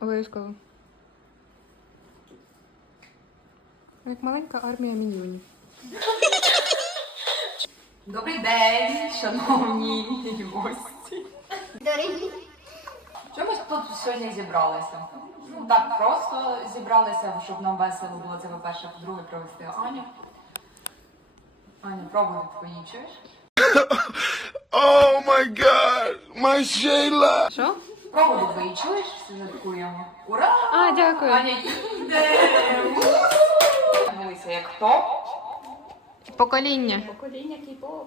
Обов'язково. Як маленька армія міньйонів. Добрий день, шановні гості. Чому ми тут сьогодні зібралися? Ну так просто зібралися, щоб нам весело було це по-перше, по-друге, провести Аню. Аня, пробуй твої чуєш? Oh my god, my Shayla. Що? Пробуй твої чуєш? Святкуємо. Ура! А, дякую. Аня їде! Дивися, як хто? Покоління. Покоління кей-поп.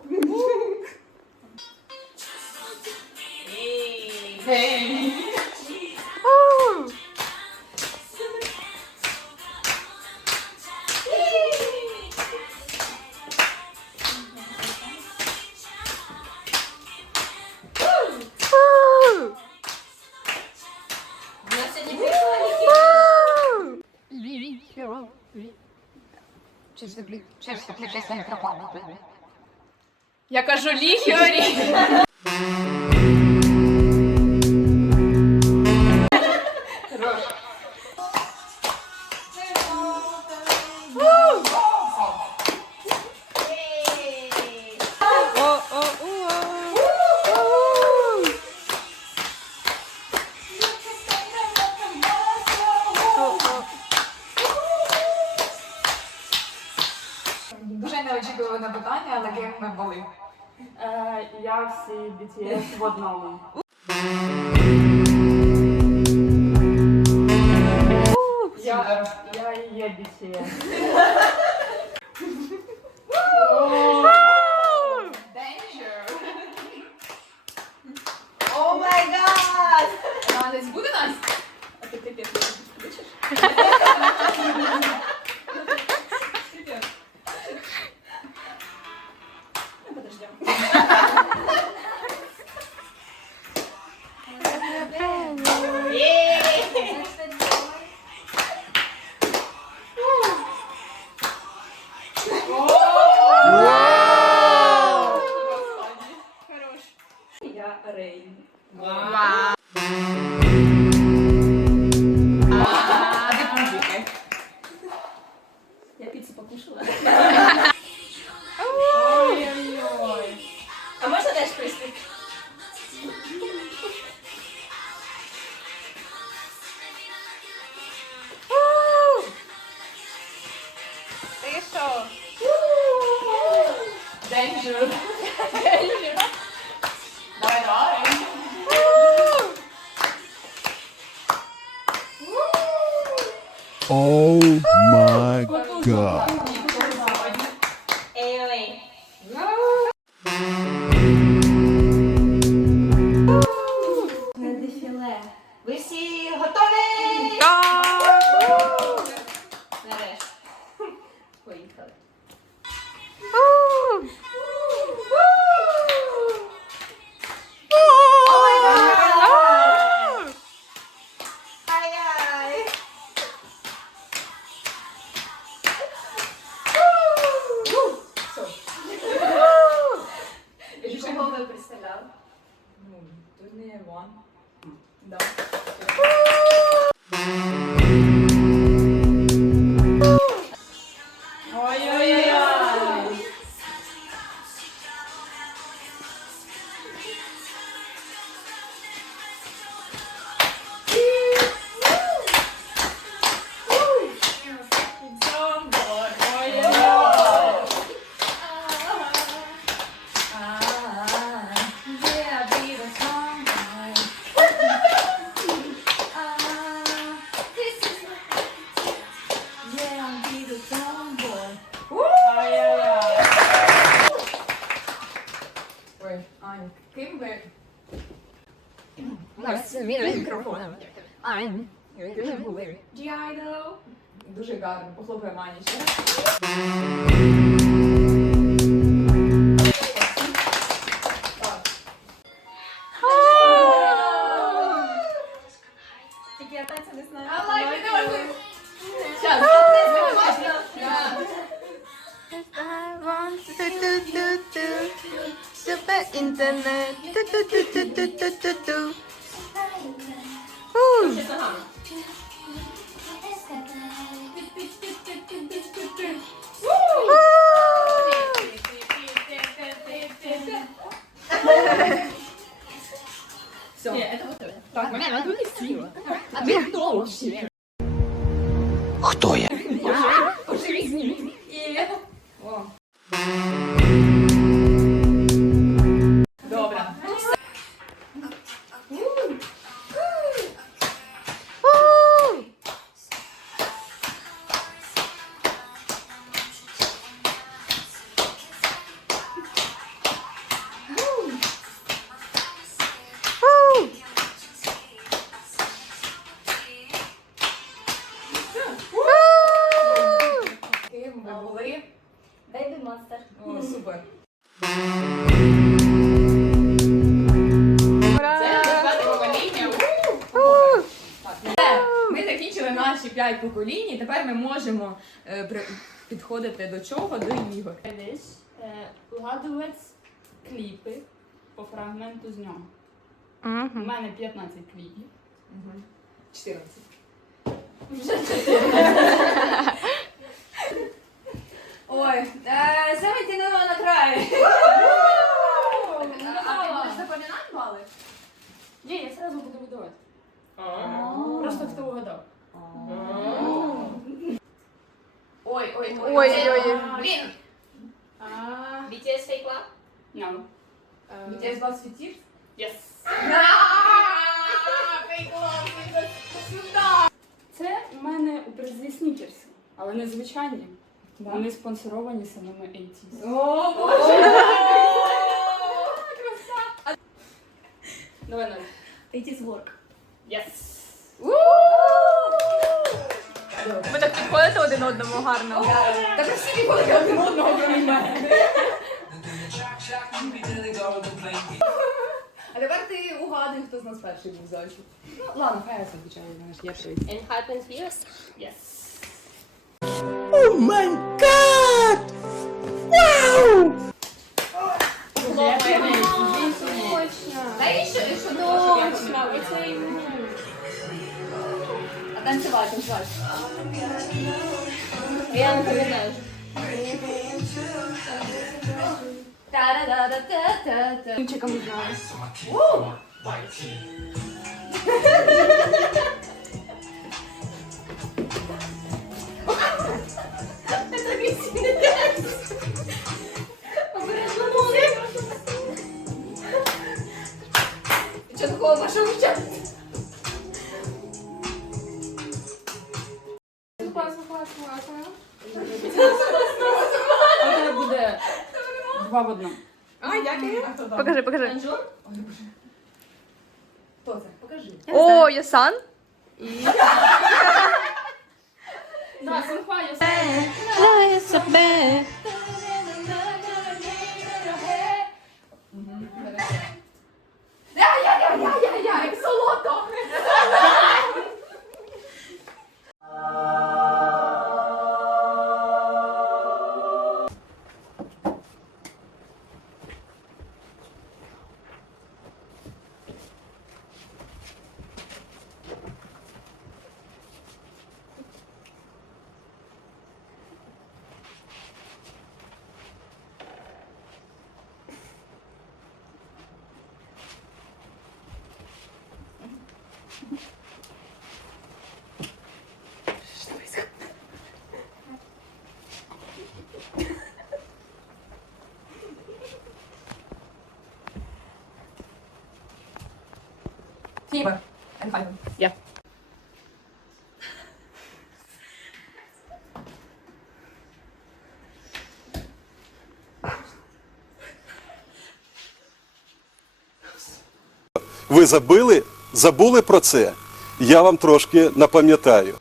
Я кажу лігіорі. Я всі BTS в одному. Я, я і є BTS. Danger! О май гад! Вона десь буде нас? А ти ти ти 清了。Ой, Ань, ким ви? G-Idol. Дуже гарно, похлопаємо Ані ще раз. do do do. Підходити до чого? До ігор. Десь е, вгадувати кліпи по фрагменту з нього. У мене 15 кліпів. 14. Ой, е, саме тянула на край. А ти будеш запам'ятати бали? Ні, я одразу буду видавати. Просто хто вгадав. Ой, ой, ой. Ой-ой-ой. Блін. А, BTS Fake Love? no. BTS вас світів? Yes. Це у мене у призі снікерси, але не звичайні. Вони спонсоровані самими ATEEZ. О, боже! Давай, Надя. BTS Work. Yes. Ви так підходите один одному гарно. Та ви всі підходите один одного крім мене. А тепер ти угадуй, хто з нас перший був зайчик. Ну, ладно, хай я відповідаю, знаєш, я швидше. And and Fierce? Yes. Та і що, і що точно? Оце і А танцювати, танцювати. Я не пам'ятаю. Та-да-да-да-та-та-та. Ключиком знаю. Що такого класно, життя? Це буде два в одному. А, дякую. я? Покажи, покажи. Хто це? Покажи. О, Ясан. Да, Синхва, Ясан. Знаю себе. Фібер. Я. Ви забили? Забули про це? Я вам трошки напам'ятаю.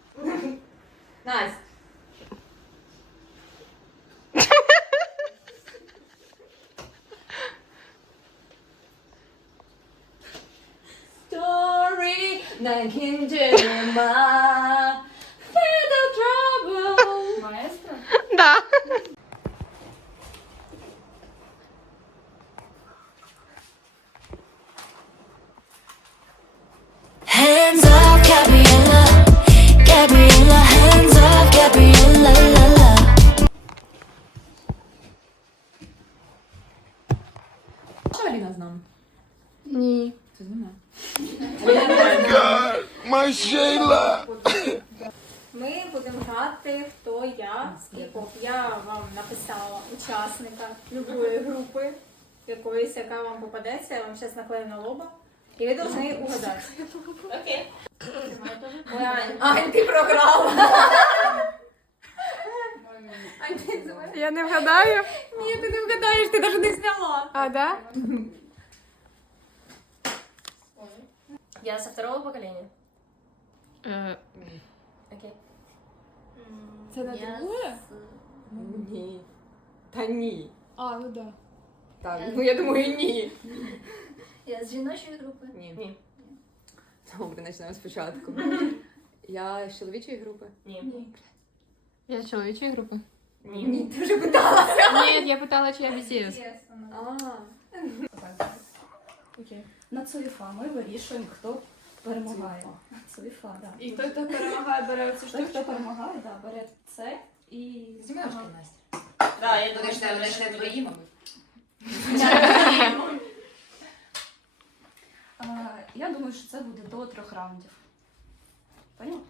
Вам попадеться, я вам зараз наклею на лоба. І ви повинні угадати. Окей. Ой, Ань, Ань, ти програла. Ань, ти думаєш? Я не вгадаю. Ні, ти не вгадаєш, ти навіть не зняла. А, да? Я со второго поколения. Окей. Це не друге? Ні. Та ні. А, ну да. Так, ну я думаю, ні. Я з жіночої групи. Ні. Ні. Добре, почнемо спочатку. Я з чоловічої групи. Ні. Я з чоловічої групи. Ні, ти вже питала. Ні, я питала, чи я BTS. А, Окей. На Цуїфа ми вирішуємо, хто перемагає. Цуїфа, так. І той, хто перемагає, бере цю Той, хто перемагає, да, бере це і. знімаєш Настя? Да, я думаю, лише твої, мабуть. Я думаю, що це буде до трьох раундів. Поняв?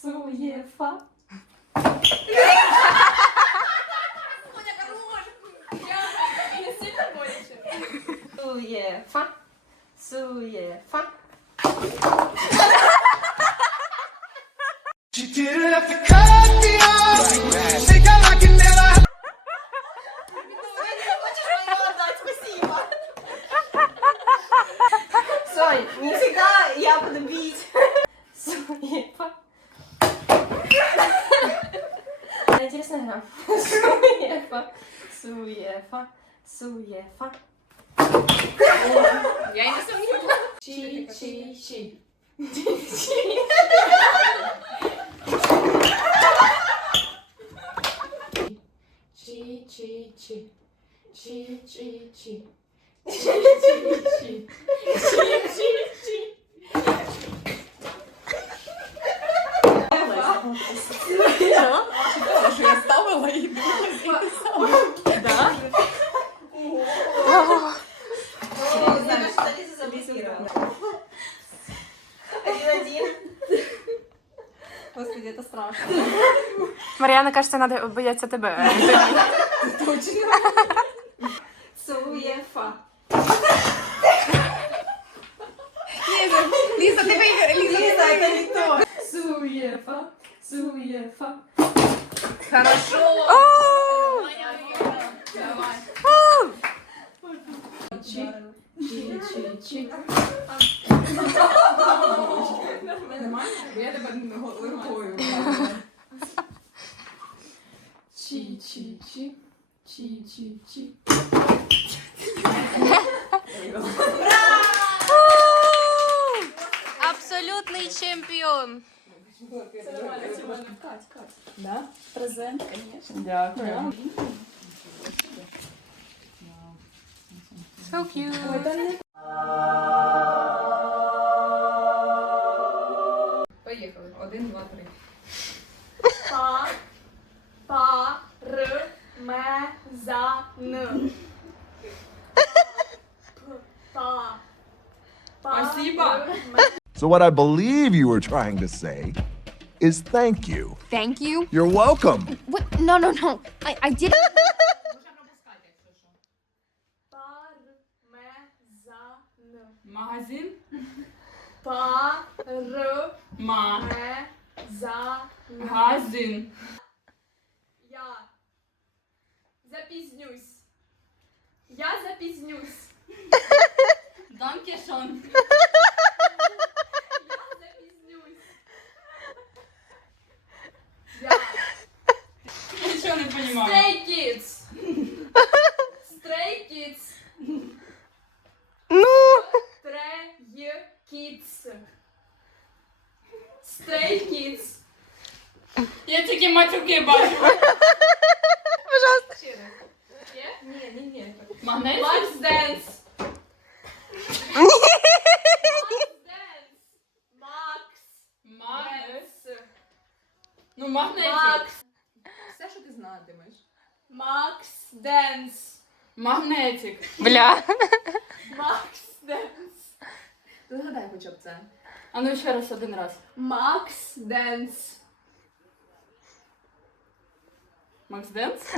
Цуєфа, цуєфа. Цуєфа, цуєфа, цуєфа. Суєфа. Суєфа. Стой, не всегда я буду бить. Суефа. Интересная игра. Суефа. Суефа. Суефа. Я і не сумніваюся. Чи, чи, чи. Чи, чи, чи. Чи, чи, чи. Що я ставила і Один-один. Мар'яна, кажется, надо бояться тебе. Суефа. Ліза, ти виграла. Ліза, Лиза, это не то. Суєфа, суєфа. Хорошо. Чи, чи, чи, чи. Я тебе рукою. Чи, чи, чи. Чи, чи, чи. Абсолютний чемпіон. Да? Презент, конечно. Дякую. So cute. So, what I believe you were trying to say is thank you. Thank you. You're welcome. What? No, no, no. I, I didn't. Па, р, ме, за, н. Магазин. Па, р, Ма. ме, за, н. Газин. Я запізнюсь. Я запізнюсь. Данкешон. Я не розумію. Stray Kids. Stray Kids. Ну. Stray Kids. Stray Kids. Я тільки матюки бачу. Є? Ні, ні, ні. Магнезія? Let's dance. Let's dance. Max. Магнез. Ну, магнетик. Макс. Все, що ти знатимеш. Макс Денс. Магнетик. Бля. Макс Денс. Згадай хоча б це. А ну ще раз один раз. Макс Денс. Макс Денс?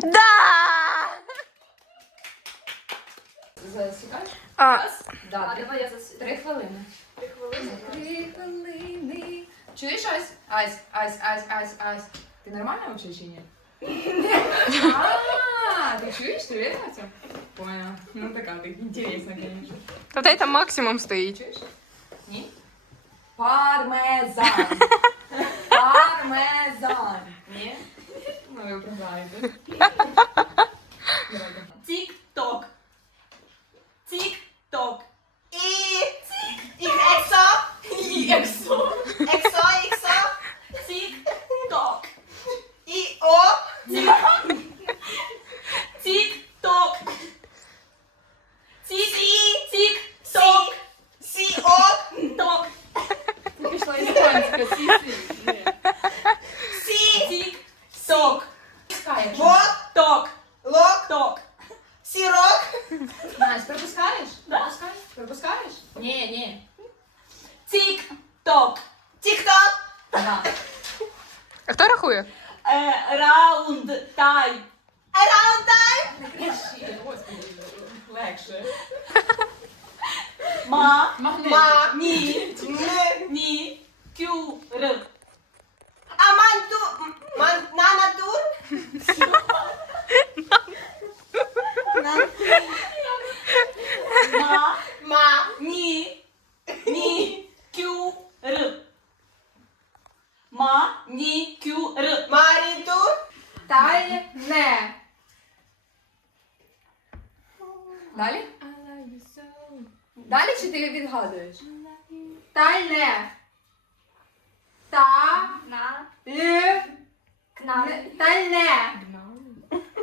Засікаєш? А, Да, А три, давай я засвідчу. три хвилини. Три хвилини. Три хвилини. Чуєш, Ась? Ась, Ась, Ась, Ась, Ась. Ти нормально вчиш чи ні? А, ти чуєш? Ти віриться? Поняла. Ну така, так інтересно, конечно. та де там максимум стоїть? Чуєш? Ні? Пармезан. Пармезан. Ні? Ну, ви програєте. Давайте. Тік-ток. Тік-ток. І тік. І ексо. І ексо. Ексо, ексо. Тік-ток. Далі чи ти відгадуєш? Тайне. Та. На. Л. Кнали. Н- Тайне.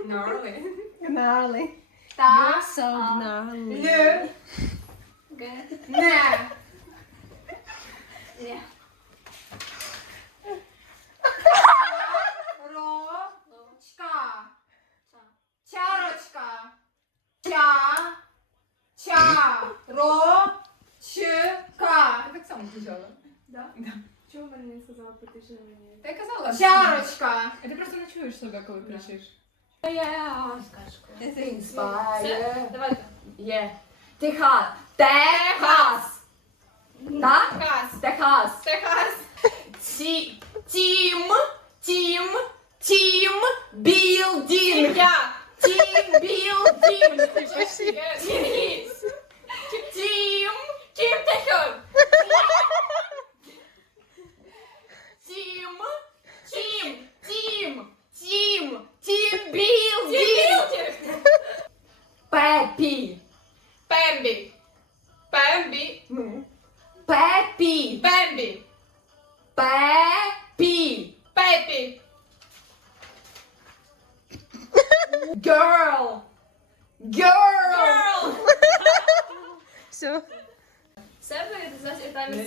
Gnarly. Кнали. Та. So gnarly. Л. Не. Ні. Рочка. Чарочка. Ча. Ча. Ро. Чка. Я так само звучала. Да? Да. Чому мені не сказала потише мені? Та я казала. Чарочка. А ти просто не чуєш себе, коли кричиш. Інспайр. Давайте. Є. Техас. Техас. Так? Техас. Техас. Ті- Тім. Тім. Тім. Білдінг. Тім білдінг. Тім. Kim takım? Team. Team. Team. Team. Team Bill, Peppy. Bambi. Bambi. Hmm. Peppy. Bambi. Peppy. Peppy. Girl. Girl. Girl. so Все. Це ви за таймер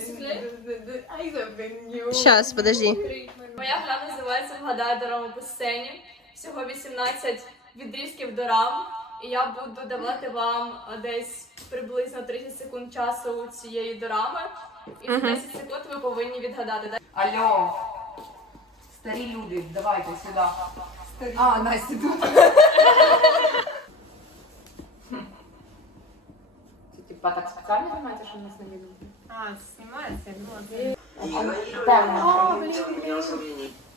Сейчас, подожди. Моя гра називається Вгадай дорогу по сцені. Всього 18 відрізків до рам. І я буду давати вам е, десь приблизно 30 секунд часу цієї дорами. І за 10 секунд ви повинні відгадати. Алло. Старі люди, давайте сюди. А, Настя тут. Це типа так спеціально знімається, що нас не видно? А, знімається, ну, Темно.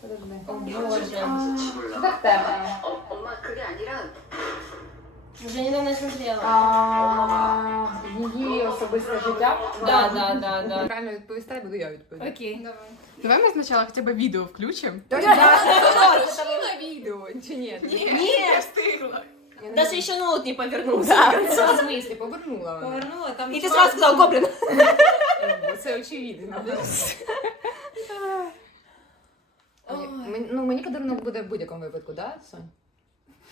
Подожди. О, Боже. Що так темно? Вже недавно не смотрела. А, Її особисте життя? Да, да, да, да. Правильно відповісти, буду я відповідати. Окей. Давай ми спочатку хоча б відео включимо. на відео, чи ні? Ні. Даже ще ноут не повернувся. В смислі, повернула вона. Повернула, там І ти зразу сказав гоблін. Бо Це очевидно. Мені- Ну, мені подарунок буде в будь-якому випадку, да, Сонь?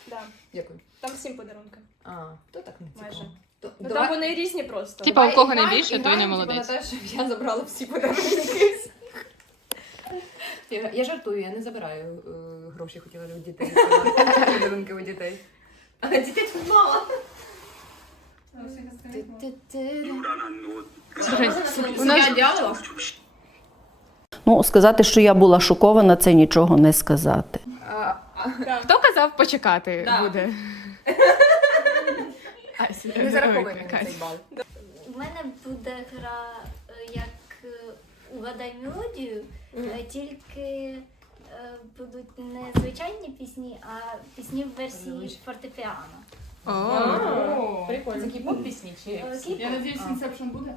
Да. Дякую. Там всім подарунки. А, то так не цікаво. То, Ну давай- там вони різні просто. Типа у кого найбільше, той не граємо, типу, молодець. на те, щоб я забрала всі подарунки. Я, я жартую, я не забираю е, гроші, хотіла від дітей. Подарунки у дітей. Дітей тут мало. У нас Я. Ну, сказати, що я була шокована, це нічого не сказати. хто казав почекати Да. буде? Ася, Не давай, зараховуємо Катя. бал. У мене буде гра е, як е, угадай мелодію, е, тільки будуть не звичайні пісні, а пісні в версії фортепіано. О, Прикольно. Це кіп-поп пісні чи Е, Я надіюсь, інсепшн буде.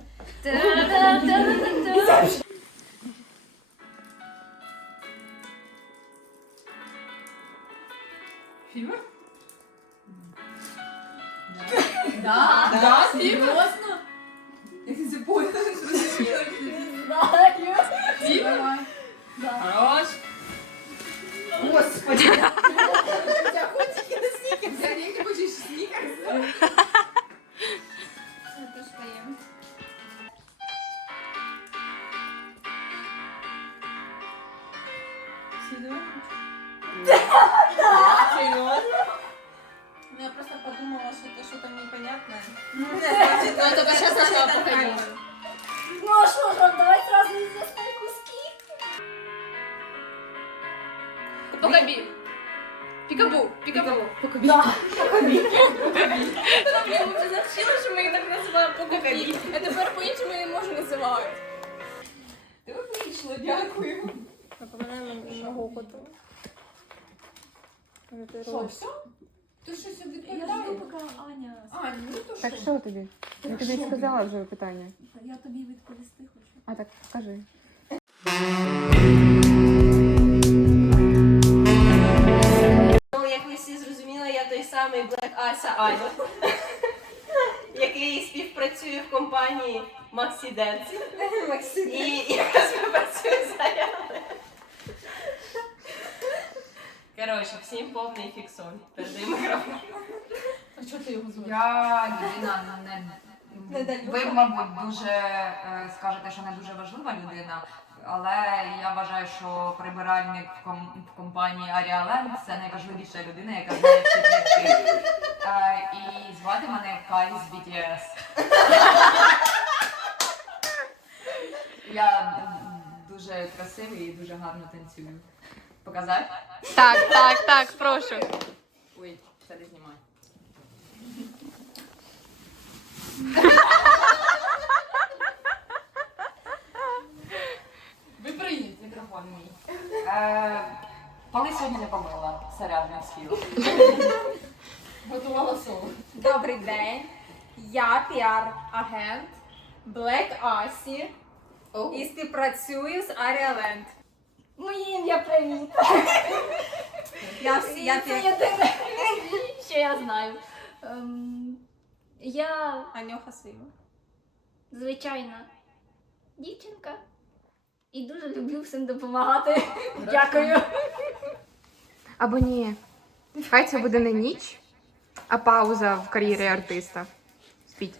Покабі. Пікабу, пікабу. Я вже навчила, що ми їх так називаємо покабі. А тепер по-іншому її можу називати. Ти вийшло, дякую. Напоминаем ногу коту. Що, все? Ти щось Я відповідає? поки Аня. А, ну то Так що? що тобі? Я тобі сказала вже питання. Я тобі відповісти хочу. А так скажи. Самий Black Ася Аня, який співпрацює в компанії Maxi Dance. І яка співпрацює з Аріаною. Коротше, всім повний фіксон. Передай мікрофон. А чого ти його звати? Я. Не дай Ви, мабуть, дуже е, скажете, що не дуже важлива людина, але я вважаю, що прибиральник в, ком- в компанії Аріален це найважливіша людина, яка знає всі трюки. Е, І звати мене Кай з BTS. Я дуже красивий і дуже гарно танцюю. Показати? Так, так, так, прошу. Ой, це не знімай. Ви прийміть мікрофон мій. Е, Коли сьогодні не помила, сорян, не встигла. Готувала соло. Добрий день. Я піар-агент Black Асі і співпрацюю з Аріаленд. Моє ім'я привіт. Я всі я Це піар... єдине, що я знаю. Ем, я Анюха Сима. звичайна дівчинка і дуже люблю всім допомагати. Дякую. Або ні. Хай це буде не ніч, а пауза в кар'єрі артиста. Спіть.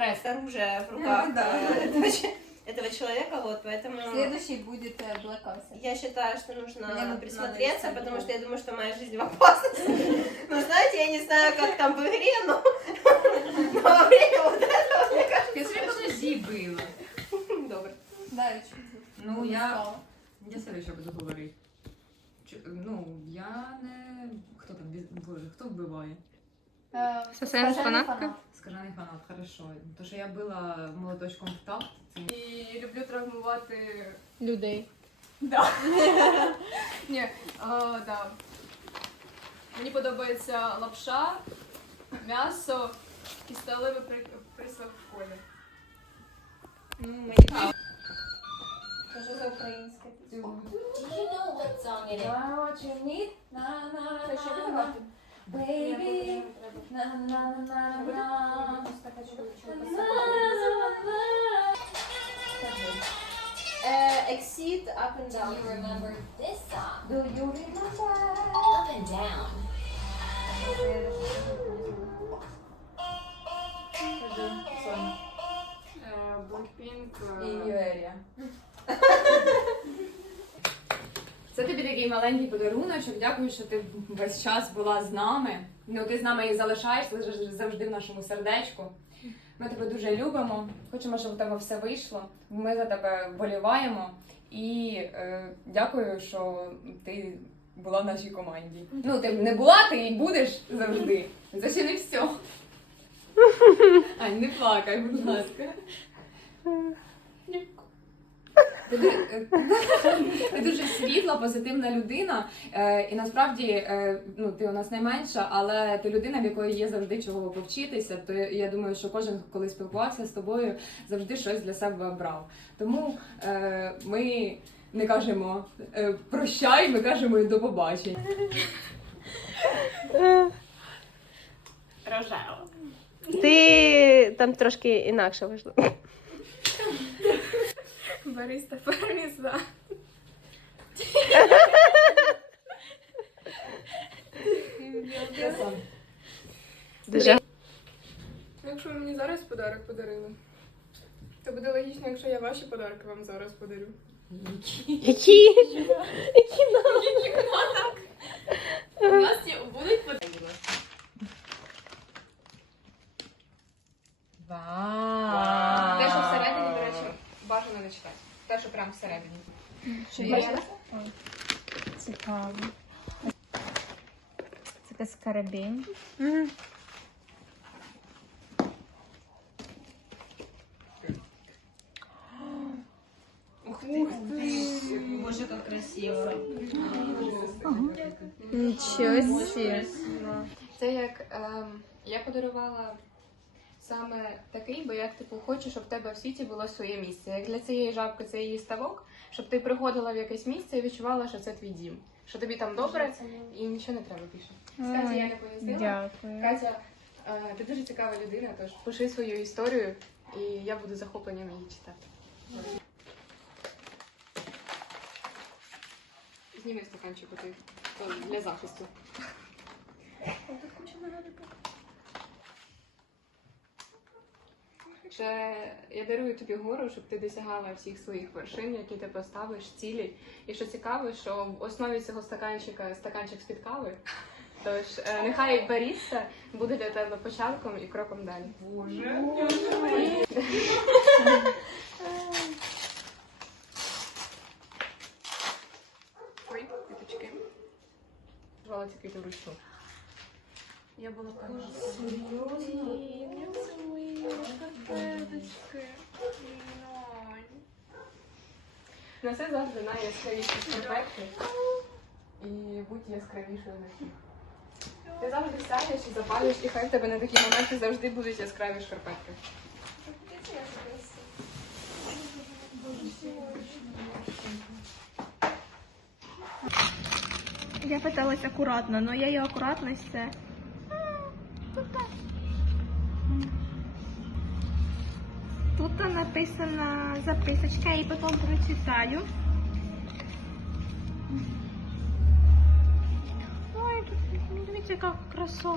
Рест оружие в руках э, этого че- этого человека, вот, поэтому Следующий будет э, Black Ася. я считаю, что нужно Мне надо присмотреться, написать потому блог. что я думаю, что моя жизнь в опасности. Ну, знаете, я не знаю, как там в игре, но но во время вот этого, мне Скажи, коли зі били. кажется, добре. Да, я чуть Ну, я... Я следующее буду говорити. Чу- Ну, я не... Хто там, віз- боже, хто вбиває? Сосен фанатка? Скажений фанат, хорошо. То, що я била молоточком в такт, це І люблю травмувати Людей. Да. Ні, а, да. Мені подобається лапша, м'ясо і сталевий при- присмак в колі. Ну, мені Що за українське? Do you know what song it is? What you need? Na na na na Baby. Na na na na na Uh, exceed up and down. Do you remember this song? Do you remember? Up and down. Blackpink. і Юерія. маленький подаруночок. Дякую, що ти весь час була з нами. Ну, ти з нами і залишаєшся завжди- в нашому сердечку. Ми тебе дуже любимо. Хочемо, щоб у тебе все вийшло. Ми за тебе вболіваємо. І е, дякую, що ти була в нашій команді. Ну, ти не була, ти і будеш завжди. Це ще не все. Ань, не плакай, будь ласка. Ти, е, ти дуже світла, позитивна людина, е, і насправді е, ну, ти у нас найменша, але ти людина, в якої є завжди чого повчитися. То я думаю, що кожен, коли спілкувався з тобою, завжди щось для себе брав. Тому ми не кажемо прощай, ми кажемо до побачення. Рожево. Ти там трошки інакше вийшло. Борис тепер міза. Дуже Якщо ви мені зараз подарок подарили, то буде логічно, якщо я ваші подарки вам зараз подарю. які? У нас є будуть до речі, бажано читати. Те, що прямо всередині. Цікаво. Це якась карабінь. Боже, як красиво. Нічого собі. Це як ем, я подарувала саме такий, бо я типу хочу, щоб в тебе в світі було своє місце. Як для цієї жабки це її ставок, щоб ти приходила в якесь місце і відчувала, що це твій дім. Що тобі там добре і нічого не треба більше. З Катя я не пояснила. Дякую. Катя, е, ти дуже цікава людина, тож пиши свою історію, і я буду захопленням її читати. Зніми стаканчик отий, то для захисту. Ще я дарую тобі гору, щоб ти досягала всіх своїх вершин, які ти поставиш, цілі. І що цікаво, що в основі цього стаканчика стаканчик з-під кави. Тож е, нехай баріста буде для тебе початком і кроком далі. Боже. Ой, квіточки. Звала ці квіти вручну. Я була Носи завжди найяскравіші шкарпетки і будь яскравішою на всіх. Ти завжди сяєш і запалюєш, і хай в тебе на такі моменти завжди будуть яскраві шкарпетки. Я пыталась аккуратно, но я ее аккуратность... це- Тут написана записочка, я її потім прочитаю. Ой, тут, дивіться, яка краса.